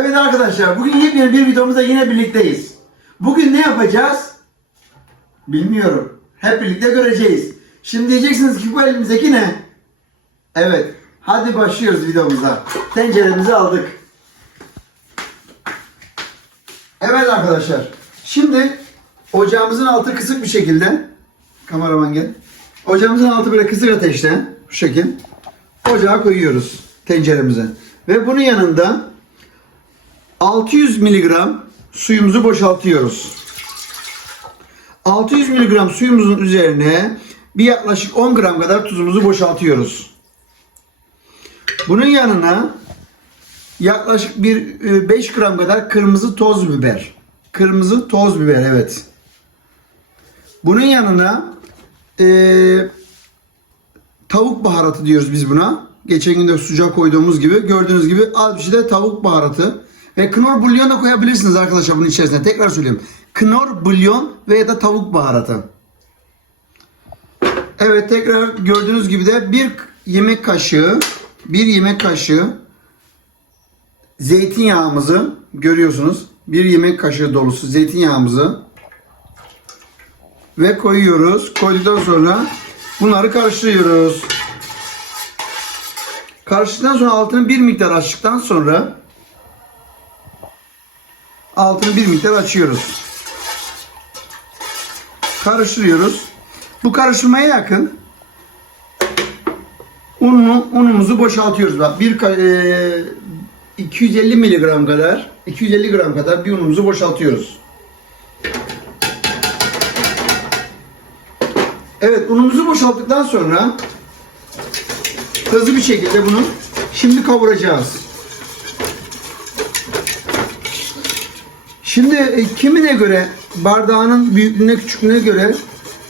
Evet arkadaşlar bugün yepyeni bir videomuzda yine birlikteyiz. Bugün ne yapacağız? Bilmiyorum. Hep birlikte göreceğiz. Şimdi diyeceksiniz ki bu elimizdeki ne? Evet. Hadi başlıyoruz videomuza. Tenceremizi aldık. Evet arkadaşlar. Şimdi ocağımızın altı kısık bir şekilde kameraman gel. Ocağımızın altı böyle kısık ateşte bu şekil ocağa koyuyoruz tenceremize. Ve bunun yanında 600 miligram suyumuzu boşaltıyoruz. 600 miligram suyumuzun üzerine bir yaklaşık 10 gram kadar tuzumuzu boşaltıyoruz. Bunun yanına yaklaşık bir e, 5 gram kadar kırmızı toz biber. Kırmızı toz biber evet. Bunun yanına e, tavuk baharatı diyoruz biz buna. Geçen gün de sucuk koyduğumuz gibi gördüğünüz gibi az bir şey de tavuk baharatı. Ve knor bulyon da koyabilirsiniz arkadaşlar bunun içerisine. Tekrar söyleyeyim. Knor bulyon ve ya da tavuk baharatı. Evet tekrar gördüğünüz gibi de bir yemek kaşığı bir yemek kaşığı zeytinyağımızı görüyorsunuz. Bir yemek kaşığı dolusu zeytinyağımızı ve koyuyoruz. Koyduktan sonra bunları karıştırıyoruz. Karıştıktan sonra altını bir miktar açtıktan sonra altını bir miktar açıyoruz. Karıştırıyoruz. Bu karışmaya yakın ununu, unumuzu boşaltıyoruz. Bak bir e, 250 miligram kadar 250 gram kadar bir unumuzu boşaltıyoruz. Evet unumuzu boşalttıktan sonra hızlı bir şekilde bunu şimdi kavuracağız. Şimdi e, kimine göre bardağının büyüklüğüne küçüklüğüne göre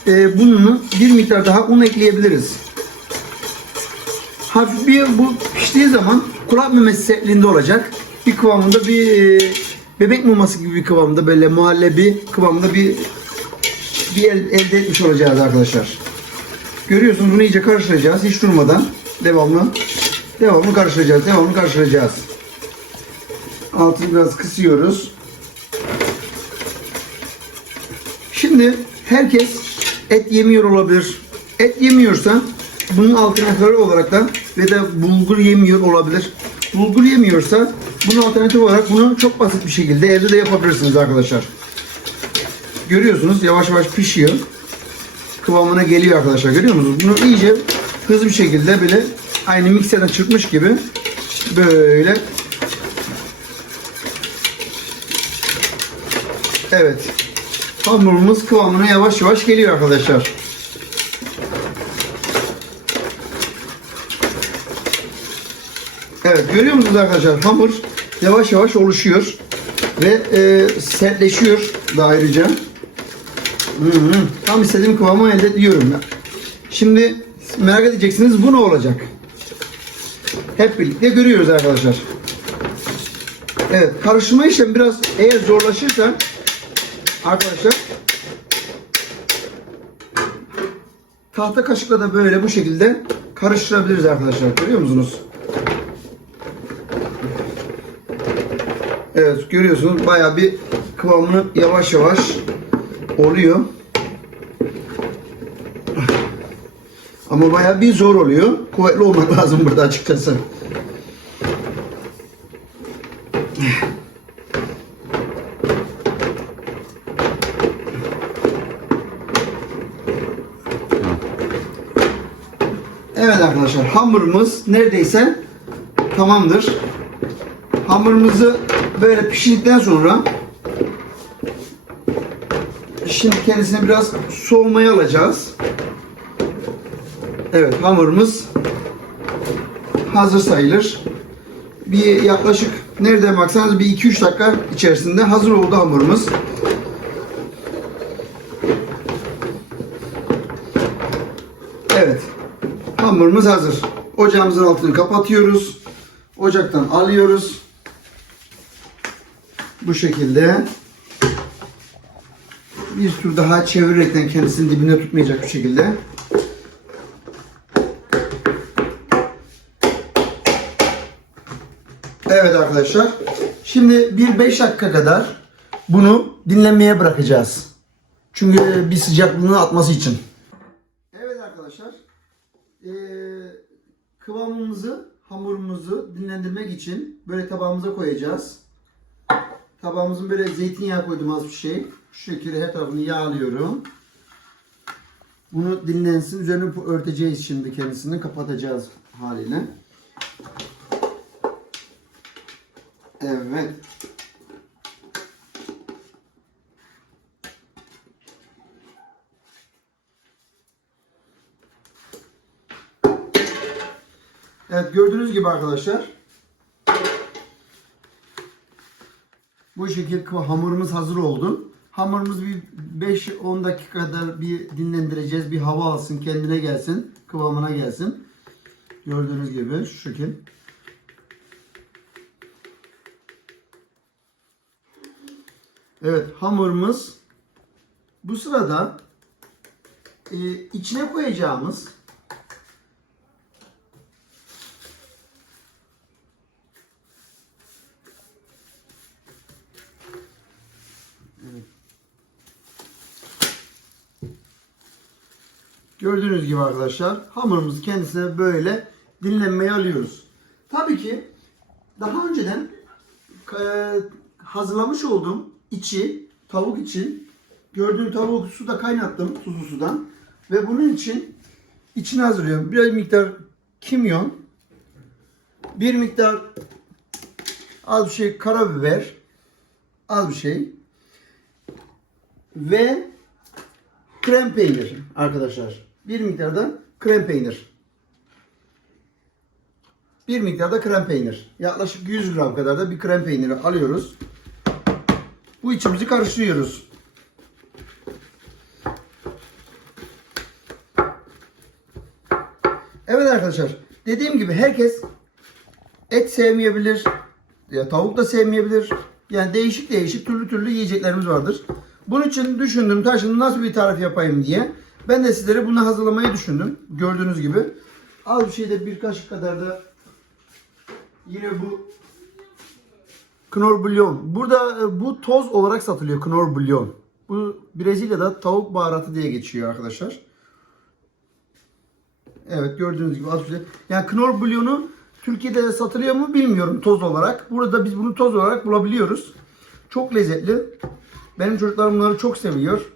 e, bunun bir miktar daha un ekleyebiliriz. Hafif bir bu piştiği zaman kulak memesi sertliğinde olacak. Bir kıvamında bir e, bebek maması gibi bir kıvamda böyle muhallebi kıvamında bir bir el, elde etmiş olacağız arkadaşlar. Görüyorsunuz bunu iyice karıştıracağız hiç durmadan devamlı devamlı karıştıracağız devamlı karıştıracağız. Altını biraz kısıyoruz. Şimdi herkes et yemiyor olabilir. Et yemiyorsa bunun alternatifi olarak da ve de bulgur yemiyor olabilir. Bulgur yemiyorsa bunun alternatif olarak bunu çok basit bir şekilde evde de yapabilirsiniz arkadaşlar. Görüyorsunuz yavaş yavaş pişiyor. Kıvamına geliyor arkadaşlar. Görüyor musunuz? Bunu iyice hızlı bir şekilde böyle aynı mikserden çırpmış gibi böyle Evet. Hamurumuz kıvamına yavaş yavaş geliyor arkadaşlar. Evet görüyor musunuz arkadaşlar? Hamur yavaş yavaş oluşuyor ve e, sertleşiyor da ayrıca. Hı hı. Tam istediğim kıvamı elde ediyorum. Şimdi merak edeceksiniz bu ne olacak? Hep birlikte görüyoruz arkadaşlar. Evet karıştırma işlemi biraz eğer zorlaşırsa arkadaşlar tahta kaşıkla da böyle bu şekilde karıştırabiliriz arkadaşlar. Görüyor musunuz? Evet görüyorsunuz bayağı bir kıvamını yavaş yavaş oluyor. Ama bayağı bir zor oluyor. Kuvvetli olmak lazım burada açıkçası. Evet arkadaşlar hamurumuz neredeyse tamamdır. Hamurumuzu böyle pişirdikten sonra şimdi kendisine biraz soğumaya alacağız. Evet hamurumuz hazır sayılır. Bir yaklaşık nereden baksanız bir 2-3 dakika içerisinde hazır oldu hamurumuz. Evet. Hamurumuz hazır. Ocağımızın altını kapatıyoruz. Ocaktan alıyoruz. Bu şekilde bir tur daha çevirerekten kendisini dibine tutmayacak bir şekilde Evet arkadaşlar. Şimdi bir 5 dakika kadar bunu dinlenmeye bırakacağız. Çünkü bir sıcaklığını atması için. Evet arkadaşlar. Ee, kıvamımızı, hamurumuzu dinlendirmek için böyle tabağımıza koyacağız. Tabağımızın böyle zeytinyağı koydum az bir şey. Şu şekilde her tarafını yağlıyorum. Bunu dinlensin. Üzerini bu- örteceğiz şimdi kendisini. Kapatacağız haliyle. Evet. Evet gördüğünüz gibi arkadaşlar. Bu şekilde hamurumuz hazır oldu. Hamurumuzu bir 5-10 dakika kadar bir dinlendireceğiz. Bir hava alsın, kendine gelsin, kıvamına gelsin. Gördüğünüz gibi şu şekil. Evet hamurumuz bu sırada e, içine koyacağımız Gördüğünüz gibi arkadaşlar hamurumuzu kendisine böyle dinlenmeye alıyoruz. Tabii ki daha önceden e, hazırlamış olduğum içi tavuk için gördüğüm tavuğu suda kaynattım tuzlu sudan ve bunun için içini hazırlıyorum. Bir miktar kimyon, bir miktar az bir şey karabiber, az bir şey ve krem peynir arkadaşlar. Bir miktar da krem peynir. Bir miktar da krem peynir. Yaklaşık 100 gram kadar da bir krem peyniri alıyoruz. Bu içimizi karıştırıyoruz. Evet arkadaşlar. Dediğim gibi herkes et sevmeyebilir. Ya tavuk da sevmeyebilir. Yani değişik değişik türlü türlü yiyeceklerimiz vardır. Bunun için düşündüm, taşındım nasıl bir tarif yapayım diye. Ben de sizlere bunu hazırlamayı düşündüm. Gördüğünüz gibi. Az bir şeyde bir kaşık kadar da yine bu Knorr bulyon. Burada e, bu toz olarak satılıyor Knorr bulyon. Bu Brezilya'da tavuk baharatı diye geçiyor arkadaşlar. Evet gördüğünüz gibi az bir şey. Yani Knorr bulyonu Türkiye'de de satılıyor mu bilmiyorum toz olarak. Burada biz bunu toz olarak bulabiliyoruz. Çok lezzetli. Benim çocuklarım bunları çok seviyor.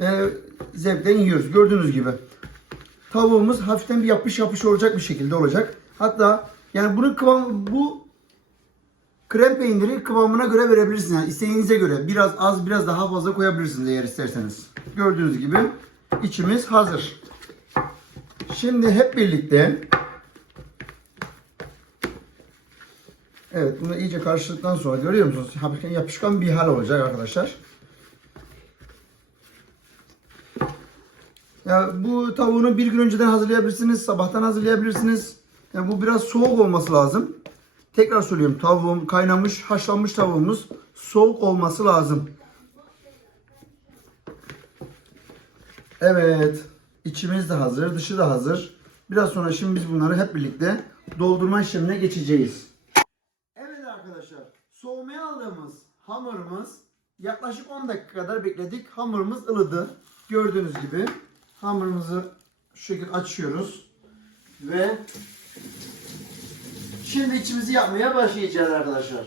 Ee, zevkten yiyoruz gördüğünüz gibi. Tavuğumuz hafiften bir yapış yapış olacak bir şekilde olacak. Hatta yani bunun kıvam bu krem peyniri kıvamına göre verebilirsiniz. Yani isteğinize göre biraz az biraz daha fazla koyabilirsiniz eğer isterseniz. Gördüğünüz gibi içimiz hazır. Şimdi hep birlikte Evet bunu iyice karıştırdıktan sonra görüyor musunuz? Hafiften yapışkan bir hal olacak arkadaşlar. Ya bu tavuğunu bir gün önceden hazırlayabilirsiniz, sabahtan hazırlayabilirsiniz. Yani bu biraz soğuk olması lazım. Tekrar söylüyorum tavuğum kaynamış, haşlanmış tavuğumuz soğuk olması lazım. Evet. içimiz de hazır, dışı da hazır. Biraz sonra şimdi biz bunları hep birlikte doldurma işlemine geçeceğiz. Evet arkadaşlar. Soğumaya aldığımız hamurumuz yaklaşık 10 dakika kadar bekledik. Hamurumuz ılıdı. Gördüğünüz gibi hamurumuzu şu şekilde açıyoruz. Ve şimdi içimizi yapmaya başlayacağız arkadaşlar.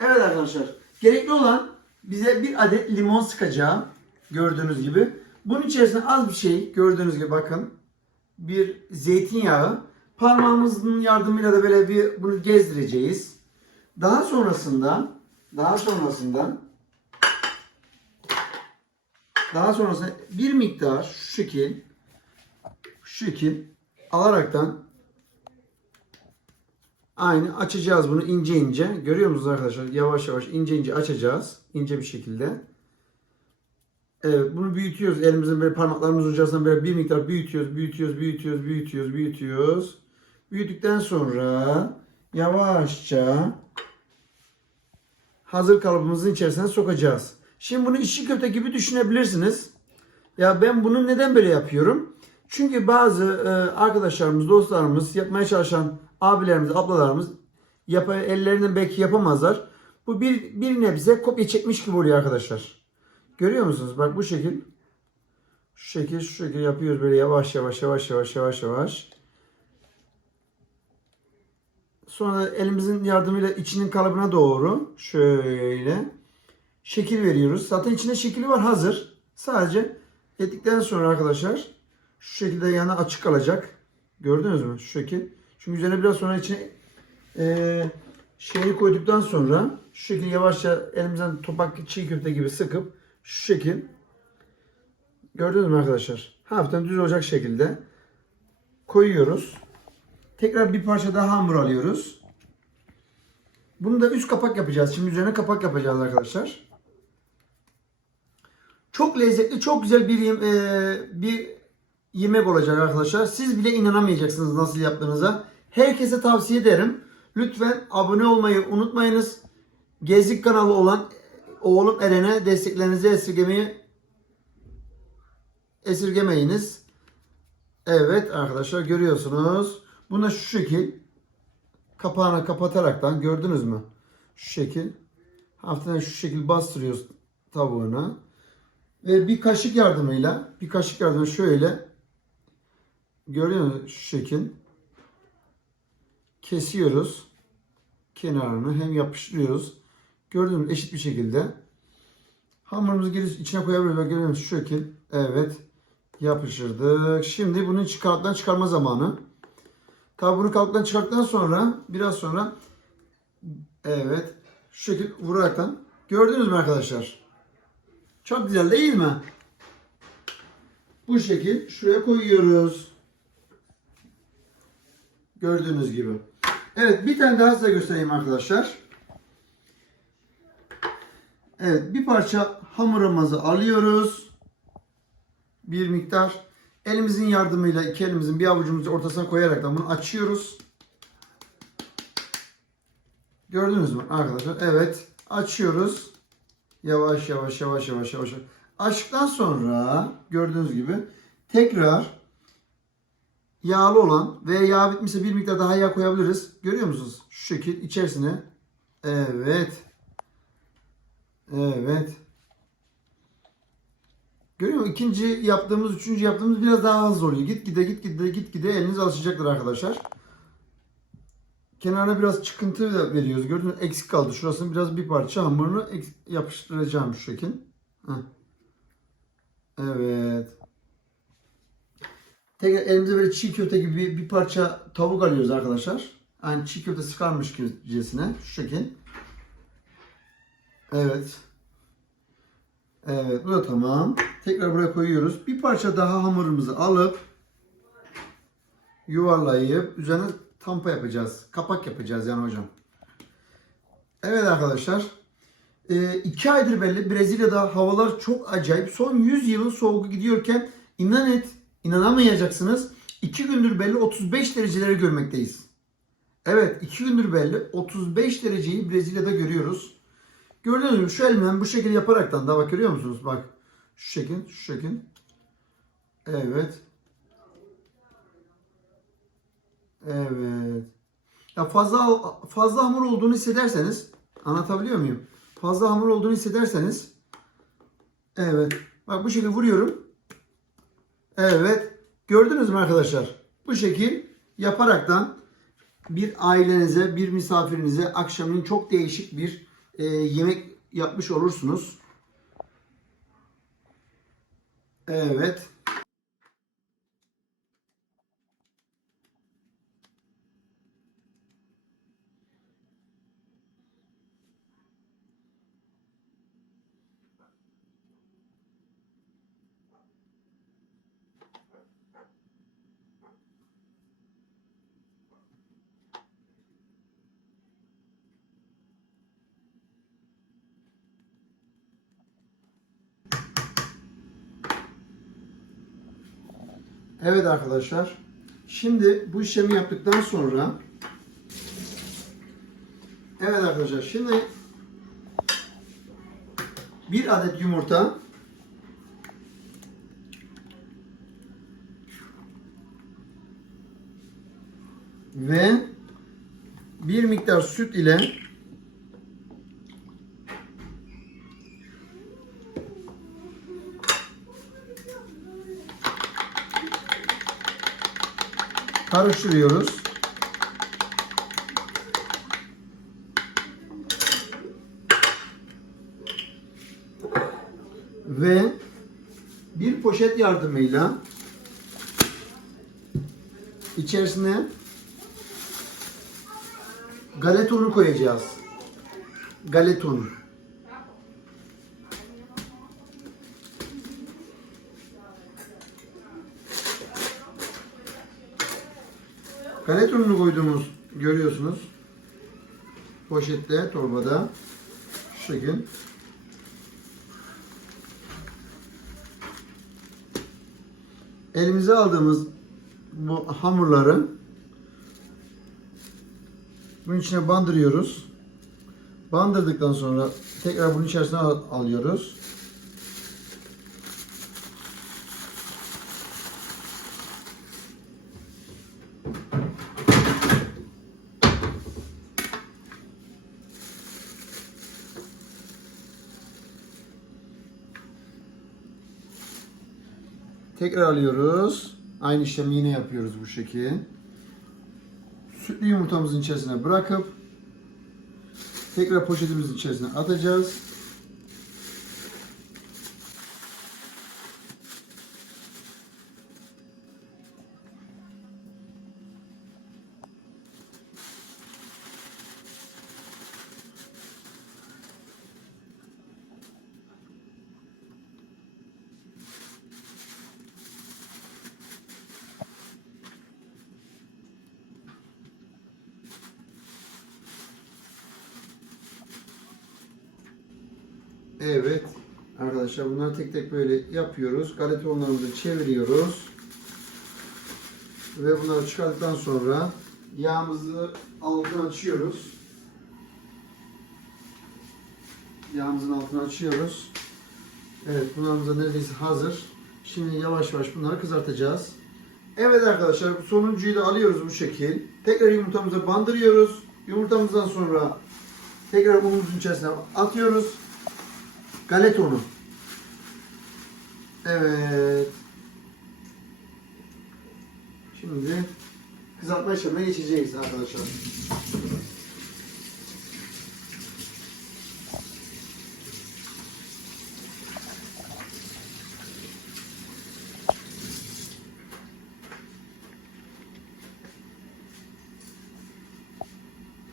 Evet arkadaşlar. Gerekli olan bize bir adet limon sıkacağım. Gördüğünüz gibi. Bunun içerisine az bir şey gördüğünüz gibi bakın. Bir zeytinyağı. Parmağımızın yardımıyla da böyle bir bunu gezdireceğiz. Daha sonrasında daha sonrasında daha sonrasında bir miktar şu şekil şu şekil alaraktan aynı açacağız bunu ince ince. Görüyor musunuz arkadaşlar? Yavaş yavaş ince ince açacağız. ince bir şekilde. Evet, bunu büyütüyoruz. Elimizin böyle parmaklarımız ucundan böyle bir miktar büyütüyoruz, büyütüyoruz, büyütüyoruz, büyütüyoruz, büyütüyoruz. Büyüdükten sonra yavaşça hazır kalıbımızın içerisine sokacağız. Şimdi bunu işi köfte gibi düşünebilirsiniz. Ya ben bunu neden böyle yapıyorum? Çünkü bazı e, arkadaşlarımız, dostlarımız, yapmaya çalışan abilerimiz, ablalarımız yap ellerinden belki yapamazlar. Bu bir, bir nebze kopya çekmiş gibi oluyor arkadaşlar. Görüyor musunuz? Bak bu şekil. Şu şekil, şu şekil yapıyoruz böyle yavaş yavaş yavaş yavaş yavaş yavaş. Sonra elimizin yardımıyla içinin kalıbına doğru şöyle şekil veriyoruz. Zaten içinde şekili var hazır. Sadece ettikten sonra arkadaşlar şu şekilde yana açık kalacak. Gördünüz mü? Şu şekil. Çünkü üzerine biraz sonra içine eee şeyi koyduktan sonra şu şekilde yavaşça elimizden topak çiğ köfte gibi sıkıp şu şekil gördünüz mü arkadaşlar? Hafiften düz olacak şekilde koyuyoruz. Tekrar bir parça daha hamur alıyoruz. Bunu da üst kapak yapacağız. Şimdi üzerine kapak yapacağız arkadaşlar. Çok lezzetli, çok güzel bir eee, bir yemek olacak arkadaşlar. Siz bile inanamayacaksınız nasıl yaptığınıza. Herkese tavsiye ederim. Lütfen abone olmayı unutmayınız. Gezlik kanalı olan oğlum Eren'e desteklerinizi esirgemeyi esirgemeyiniz. Evet arkadaşlar görüyorsunuz. Buna şu şekil kapağını kapataraktan gördünüz mü? Şu şekil hafiften şu şekil bastırıyoruz tavuğuna. Ve bir kaşık yardımıyla bir kaşık yardımıyla şöyle görüyor musunuz şu şekil kesiyoruz kenarını hem yapıştırıyoruz. Gördüğünüz eşit bir şekilde hamurumuzu geri içine koyabiliyoruz. Görüyor musunuz? Şu şekil. Evet. Yapıştırdık. Şimdi bunu çıkarttan çıkarma zamanı. Tabi bunu kalıptan çıkarttıktan sonra biraz sonra evet şu şekil vuraraktan gördünüz mü arkadaşlar? Çok güzel değil mi? Bu şekil şuraya koyuyoruz. Gördüğünüz gibi. Evet bir tane daha size göstereyim arkadaşlar. Evet bir parça hamurumuzu alıyoruz. Bir miktar. Elimizin yardımıyla iki elimizin bir avucumuzun ortasına koyarak da bunu açıyoruz. Gördünüz mü arkadaşlar? Evet. Açıyoruz. Yavaş yavaş yavaş yavaş yavaş. Açtıktan sonra gördüğünüz gibi tekrar yağlı olan veya yağ bitmişse bir miktar daha yağ koyabiliriz. Görüyor musunuz? Şu şekil içerisine. Evet. Evet. Görüyor musun? İkinci yaptığımız, üçüncü yaptığımız biraz daha hızlı oluyor. Gitgide gitgide gitgide eliniz alışacaktır arkadaşlar. Kenarına biraz çıkıntı da veriyoruz. Gördüğünüz eksik kaldı. Şurasını biraz bir parça hamurunu yapıştıracağım şu şekil. Heh. Evet. Tekrar elimize böyle çiğ köfte gibi bir, bir parça tavuk alıyoruz arkadaşlar. Yani çiğ köfte sıkarmış gibicesine şu şekil. Evet. Evet bu da tamam. Tekrar buraya koyuyoruz. Bir parça daha hamurumuzu alıp yuvarlayıp üzerine tampa yapacağız. Kapak yapacağız yani hocam. Evet arkadaşlar. Ee, iki aydır belli Brezilya'da havalar çok acayip. Son 100 yılın soğuğu gidiyorken inan et, inanamayacaksınız. İki gündür belli 35 dereceleri görmekteyiz. Evet iki gündür belli 35 dereceyi Brezilya'da görüyoruz. Gördüğünüz gibi şu elimden bu şekilde yaparaktan da bak görüyor musunuz? Bak şu şekil, şu şekil. Evet. Evet. Ya fazla fazla hamur olduğunu hissederseniz anlatabiliyor muyum? Fazla hamur olduğunu hissederseniz evet. Bak bu şekilde vuruyorum. Evet. Gördünüz mü arkadaşlar? Bu şekil yaparaktan bir ailenize, bir misafirinize akşamın çok değişik bir e, yemek yapmış olursunuz. Evet. Evet arkadaşlar. Şimdi bu işlemi yaptıktan sonra Evet arkadaşlar şimdi bir adet yumurta ve bir miktar süt ile karıştırıyoruz. Ve bir poşet yardımıyla içerisine galeta unu koyacağız. Galeta unu. Galeta ununu koyduğumuz görüyorsunuz. Poşette, torbada. Şu şekil. Elimize aldığımız bu hamurları bunun içine bandırıyoruz. Bandırdıktan sonra tekrar bunun içerisine al- alıyoruz. Tekrar alıyoruz. Aynı işlemi yine yapıyoruz bu şekil. Sütlü yumurtamızın içerisine bırakıp tekrar poşetimizin içerisine atacağız. Evet. Arkadaşlar bunları tek tek böyle yapıyoruz. Galeta unlarımızı çeviriyoruz. Ve bunları çıkardıktan sonra yağımızı altına açıyoruz. Yağımızın altını açıyoruz. Evet bunlarımız da neredeyse hazır. Şimdi yavaş yavaş bunları kızartacağız. Evet arkadaşlar sonuncuyu da alıyoruz bu şekil. Tekrar yumurtamıza bandırıyoruz. Yumurtamızdan sonra tekrar unumuzun içerisine atıyoruz. Galeta unu. Evet. Şimdi kızartma işlemine geçeceğiz arkadaşlar.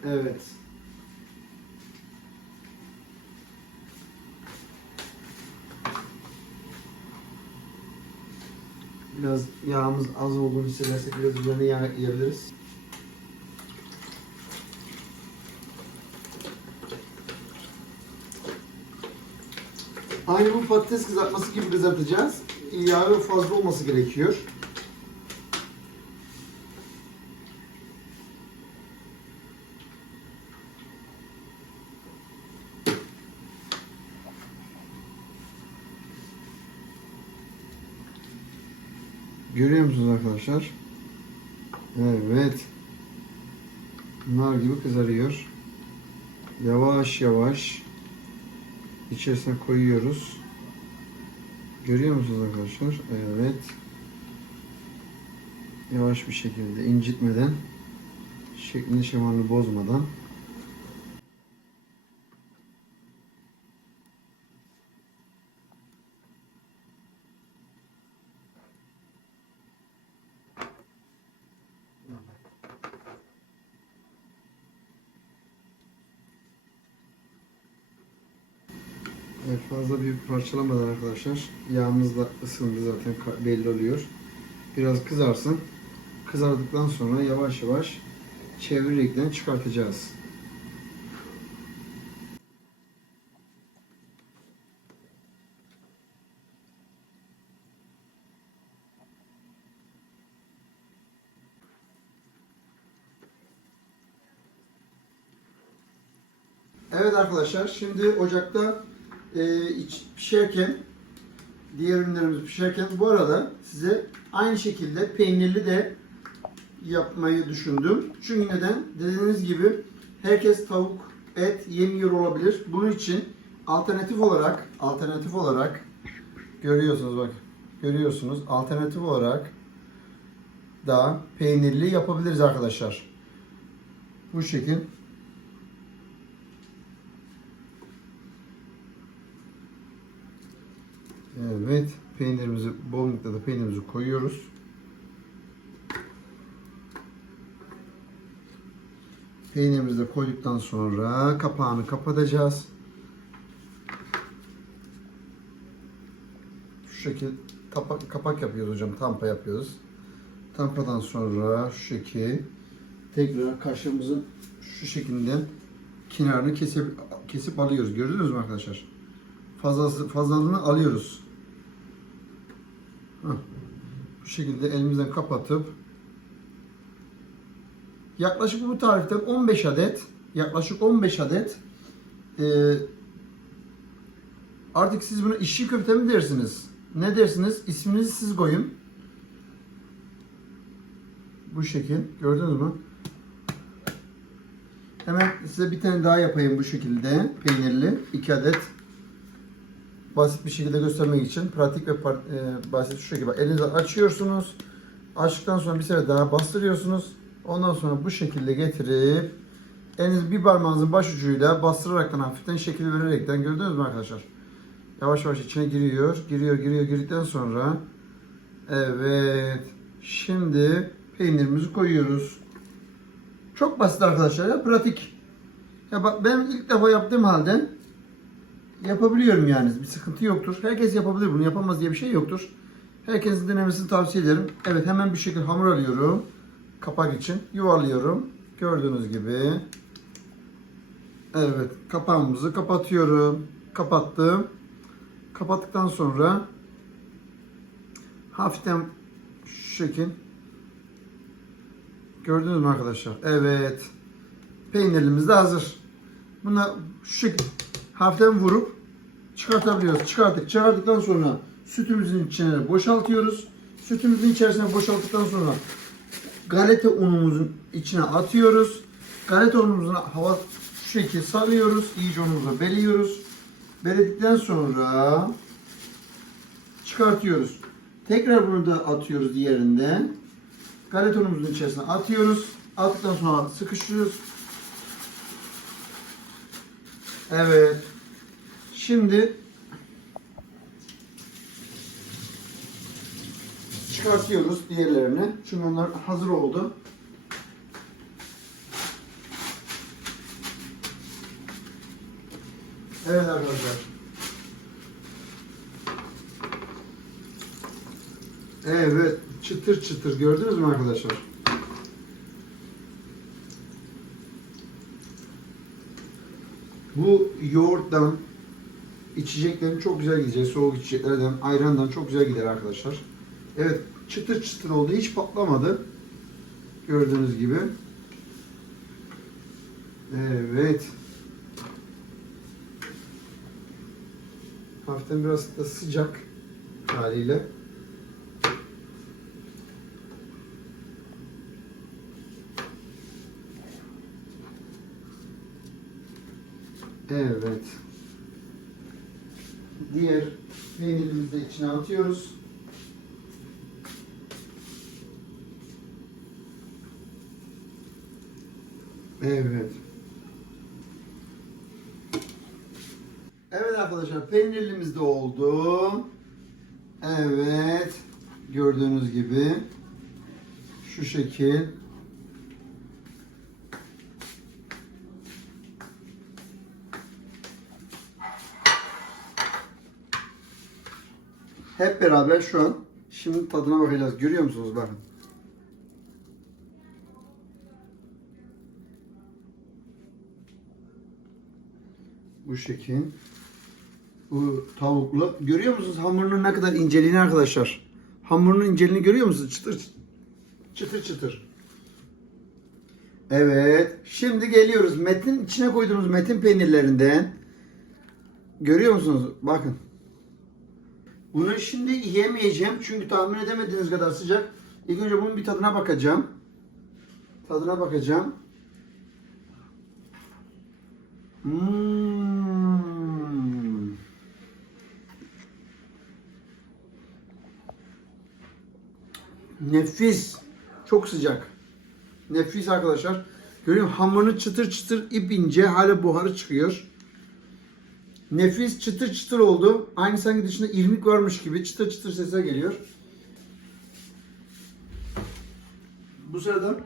Evet. Biraz yağımız az olduğunu hissedersek biraz üzerine yağ ekleyebiliriz. Aynı bu patates kızartması gibi kızartacağız. Yağı fazla olması gerekiyor. Görüyor musunuz arkadaşlar? Evet. Nar gibi kızarıyor. Yavaş yavaş içerisine koyuyoruz. Görüyor musunuz arkadaşlar? Evet. Yavaş bir şekilde incitmeden şeklini şemalini bozmadan Evet, fazla büyük parçalamadan arkadaşlar. Yağımız da ısındı zaten belli oluyor. Biraz kızarsın. Kızardıktan sonra yavaş yavaş çevirerekten çıkartacağız. Evet arkadaşlar şimdi ocakta e, iç pişerken diğer ürünlerimiz pişerken bu arada size aynı şekilde peynirli de yapmayı düşündüm. Çünkü neden? Dediğiniz gibi herkes tavuk, et yemiyor olabilir. Bunun için alternatif olarak alternatif olarak görüyorsunuz bak. Görüyorsunuz. Alternatif olarak da peynirli yapabiliriz arkadaşlar. Bu şekil. Evet, peynirimizi bol miktarda peynirimizi koyuyoruz. Peynirimizi de koyduktan sonra kapağını kapatacağız. Şu şekil kapak, kapak yapıyoruz hocam. Tampa yapıyoruz. Tampadan sonra şu şekil tekrar kaşığımızın şu şekilde kenarını kesip kesip alıyoruz. Gördünüz mü arkadaşlar? Fazlası, fazlalığını alıyoruz. Hah. Bu şekilde elimizden kapatıp yaklaşık bu tariften 15 adet yaklaşık 15 adet e, artık siz bunu işçi köfte mi dersiniz? Ne dersiniz? İsminizi siz koyun. Bu şekil. Gördünüz mü? Hemen size bir tane daha yapayım bu şekilde. Peynirli. 2 adet. Basit bir şekilde göstermek için. Pratik ve e, basit şu şekilde. Elinizi açıyorsunuz. Açtıktan sonra bir sefer daha bastırıyorsunuz. Ondan sonra bu şekilde getirip elinizi bir parmağınızın baş ucuyla bastıraraktan hafiften şekil vererekten gördünüz mü arkadaşlar? Yavaş yavaş içine giriyor. Giriyor, giriyor, girdikten sonra evet. Şimdi peynirimizi koyuyoruz. Çok basit arkadaşlar ya, pratik. Ya bak ben ilk defa yaptığım halde yapabiliyorum yani. Bir sıkıntı yoktur. Herkes yapabilir bunu. Yapamaz diye bir şey yoktur. Herkesin denemesini tavsiye ederim. Evet hemen bir şekilde hamur alıyorum. Kapak için yuvarlıyorum. Gördüğünüz gibi. Evet kapağımızı kapatıyorum. Kapattım. Kapattıktan sonra hafiften şu şekil Gördünüz mü arkadaşlar? Evet. Peynirimiz de hazır. Buna şu şekilde hafiften vurup çıkartabiliyoruz. Çıkarttık. Çıkarttıktan sonra sütümüzün içine boşaltıyoruz. Sütümüzün içerisine boşalttıktan sonra galeta unumuzun içine atıyoruz. Galeta unumuzun hava şu şekilde salıyoruz. İyice unumuzu beliyoruz. Beledikten sonra çıkartıyoruz. Tekrar bunu da atıyoruz diğerinden. Galeta unumuzun içerisine atıyoruz. Attıktan sonra sıkıştırıyoruz. Evet. Şimdi çıkartıyoruz diğerlerini. Çünkü onlar hazır oldu. Evet arkadaşlar. Evet. Çıtır çıtır gördünüz mü arkadaşlar? Bu yoğurttan içeceklerin çok güzel gidecek. Soğuk içeceklerden, ayrandan çok güzel gider arkadaşlar. Evet, çıtır çıtır oldu. Hiç patlamadı. Gördüğünüz gibi. Evet. Hafiften biraz da sıcak haliyle. Evet. Diğer peynirimizi de içine atıyoruz. Evet. Evet arkadaşlar peynirlimiz de oldu. Evet. Gördüğünüz gibi şu şekil. Hep beraber şu an şimdi tadına bakacağız. Görüyor musunuz bakın. Bu şekil. Bu tavuklu. Görüyor musunuz hamurunun ne kadar inceliğini arkadaşlar? Hamurunun inceliğini görüyor musunuz? Çıtır çıtır çıtır. Evet. Şimdi geliyoruz. Metin içine koyduğumuz metin peynirlerinden. Görüyor musunuz? Bakın. Bunu şimdi yemeyeceğim çünkü tahmin edemediğiniz kadar sıcak. İlk önce bunun bir tadına bakacağım. Tadına bakacağım. Hmm. Nefis. Çok sıcak. Nefis arkadaşlar. Görüyorum hamurunu çıtır çıtır ip ince. Hala buharı çıkıyor. Nefis çıtır çıtır oldu. Aynı sanki dışında irmik varmış gibi çıtır çıtır sesler geliyor. Bu sırada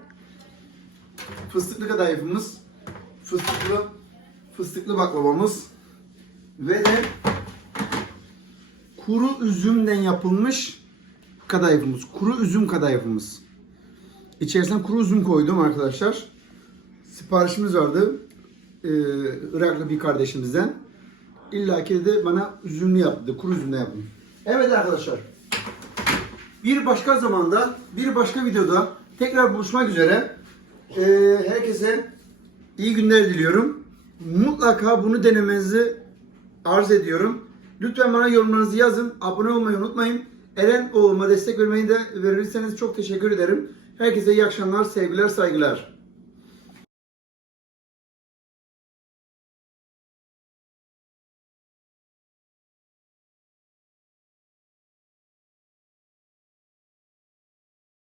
fıstıklı kadayıfımız, fıstıklı fıstıklı baklavamız ve de kuru üzümden yapılmış kadayıfımız. Kuru üzüm kadayıfımız. İçerisine kuru üzüm koydum arkadaşlar. Siparişimiz vardı. Ee, Iraklı bir kardeşimizden. İlla ki de bana üzümlü yaptı. Kuru üzümle yaptım. Evet arkadaşlar. Bir başka zamanda, bir başka videoda tekrar buluşmak üzere. Ee, herkese iyi günler diliyorum. Mutlaka bunu denemenizi arz ediyorum. Lütfen bana yorumlarınızı yazın. Abone olmayı unutmayın. Eren oğluma destek vermeyi de verirseniz çok teşekkür ederim. Herkese iyi akşamlar, sevgiler, saygılar.